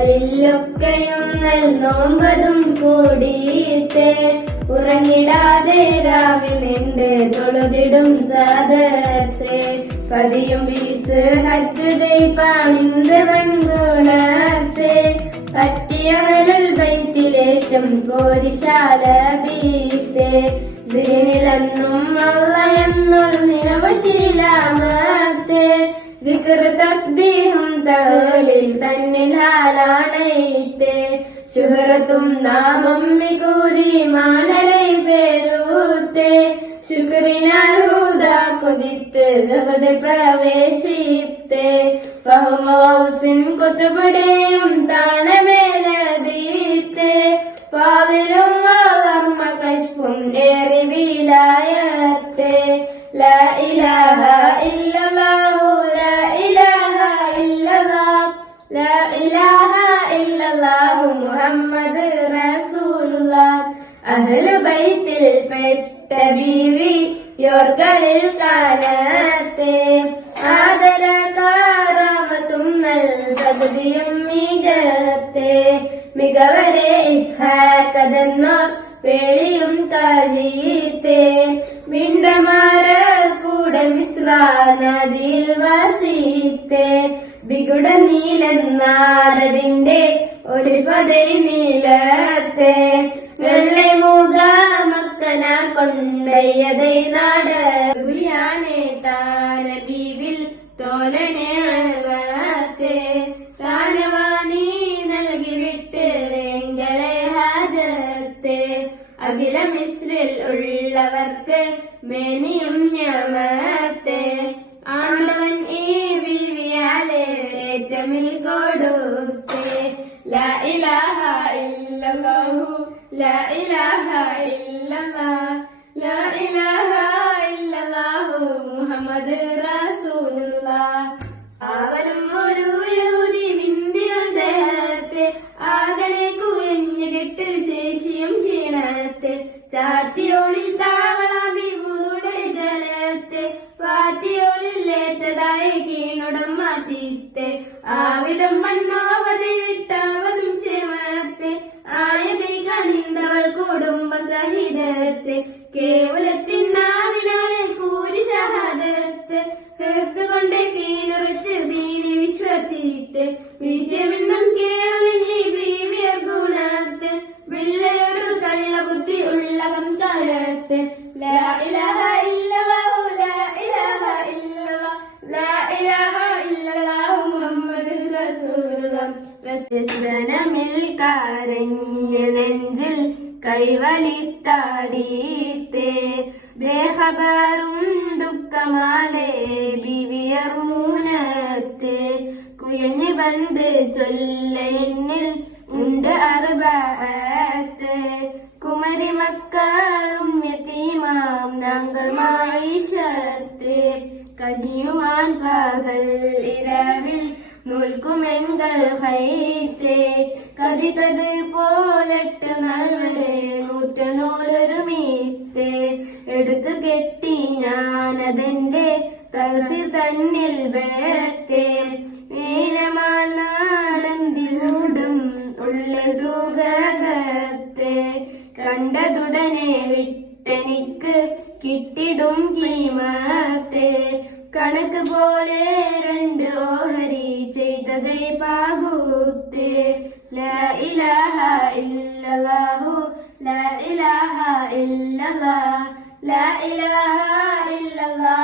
ഉദിപകലിലൊക്കെയും നോമ്പതും കൂടിയിട്ട് ഉറങ്ങിടാതെ രാവിൽ നിണ്ട് തൊഴുതിടും സാദത്തെ പതിയും വീസ് ഹജ്ജ് പാണിന്ത് വൻകുണത്തെ പറ്റിയാലുൽ ബൈത്തിലേറ്റം പോരിശാല ബീത്തെ ദീനിലെന്നും അള്ളയെന്നുള്ള നിരവശീലാമത്തെ ذكر തസ്ബീഹും തഹ്ലീൽ തന്നിൽ ഹാലാണൈത്തെ ശുഹറത്തും നാമം മികൂരി മാനലൈ പേരൂത്തെ ശുക്രിനാൽ ഹുദാ കൊതിത്ത് സഹദ് പ്രവേശിത്തെ ഫഹ്മൗസിൻ കുതുബുടെയും താണമേലബീത്തെ ഫാദിലും വളർമ്മ കശ്ഫും ഏറി വിലായത്തെ ലാ ഇലാഹ ഇല്ലല്ലാഹു ലാ ഇലാഹ ഇല്ലല്ലാഹ് ലാ ഇലാഹ ഇല്ലല്ലാഹു മുഹമ്മദ് റസൂലുള്ളാഹ് അഹ്ലു ബൈത്തിൽ പെട്ട ബീവിയോർകളിൽ കാലത്തെ ആദര കാറാമത്തും നൽകതിയും മികത്തെ മികവരെ ഇസ്ഹാഖതെന്നോർ പേളിയും കാജീത്തെ മിണ്ടമാരർ കൂടെ മിസ്രാനദിയിൽ വസീത്തെ ബിഗുട നീലെന്നാരതിന്റെ ഒരു ഫതൈ നീലത്തെ വെള്ളை മുഖ മക്കന കൊണ്ടയതൈ നാടറിയാനേ താന ബീവിൽ തോനനെ അഴവത്തെ താനവാനീ നൽകി വിട്ട് എങ്ങളെ ഹാജത്തെ അഖില മിസ്രിൽ ഉള്ളവർക്ക് മേനിയും ഞാമത്തെ ആണ്ടവൻ ഈ ബീവിയാലെ ഏറ്റമിൽ കൊടുത്തെ ലാ ഇലാഹ ഇല്ലല്ലാഹു ലാ ഇലാഹ ഇല്ലല്ലാഹ് ലാ ഇലാഹ ഇല്ലല്ലാഹു മുഹമ്മദ് റസൂലുള്ളാഹ് അവനും ഒരു യഹൂദി വിന്തിനുൾ ദേഹത്തെ ആകണെ കുയഞ്ഞു കെട്ട് ശേഷിയും ക്ഷീണത്തെ ചാറ്റിയോളിൽ താവള വിവൂടെ ജലത്തെ പാറ്റിയോളിലേറ്റതായി കീണുടം മാറ്റിത്തെ ആവിധം മന്നോവதை വിട്ടാവതും ക്ഷേമത്തെ ആയതൈ കണിന്തവൾ കുടുംബ സഹിതത്തെ കേവലത്തിനാവിനാലെ കൂരി ഷഹാദത്ത് ഹൃദുകൊണ്ട് കീനുറച്ച് ദീനി വിശ്വസിത്ത് വിഷയമെന്നും കേളവില്ലി ബീവിയർ ഗുണത്ത് പിള്ളയൊരു കള്ളബുദ്ധി ഉള്ളകം കാലത്ത് ലാ ഇലാഹ ഇല്ലല്ലാഹു ലാ ഇലാഹ ഇല്ലല്ലാഹ് ലാ ഇലാഹ ഇല്ലല്ലാഹു മുഹമ്മദ് റസൂലുള്ളാഹ് പ്രസനമിൽ കരഞ്ഞ നെഞ്ചിൽ കൈവലിത്താടീത്തെ ബേഖബറും ദുഃഖമാലേ ബിവിയർ മൂനത്തെ കുയഞ്ഞു ബന്ദ് ചൊല്ലയിൽ ഉണ്ട് അർബഅത്ത് കുമരി മക്കളും യതീമാം ഞങ്ങൾ മായിഷത്തെ കജിയുവാൻ പകൽ ഇരവിൽ നൂൽക്കുമെങ്കൾ ഹൈത്തെ കതിത്തത് പോലട്ട് നൽവരെ നൂറ്റനൂലൊരു മീത്തെ എടുത്തു കെട്ടി ഞാനതെന്റെ തഹസി തന്നിൽ ബേത്തെ നീലമാൽ നാടന്തിലൂടും ഉള്ള സുഖത്തെ കണ്ടതുടനെ വിട്ടെനിക്ക് കിട്ടിടും കീമത്തെ കണക്ക് പോലെ രണ്ട് ഓഹരി ചെയ്തതേ പാകൂത്തെ ലാ ഇലാഹ ഇല്ലല്ലാഹു ലാ ഇലാഹ ഇല്ലല്ലാഹ് ലാ ഇലാഹ ഇല്ലല്ലാഹ്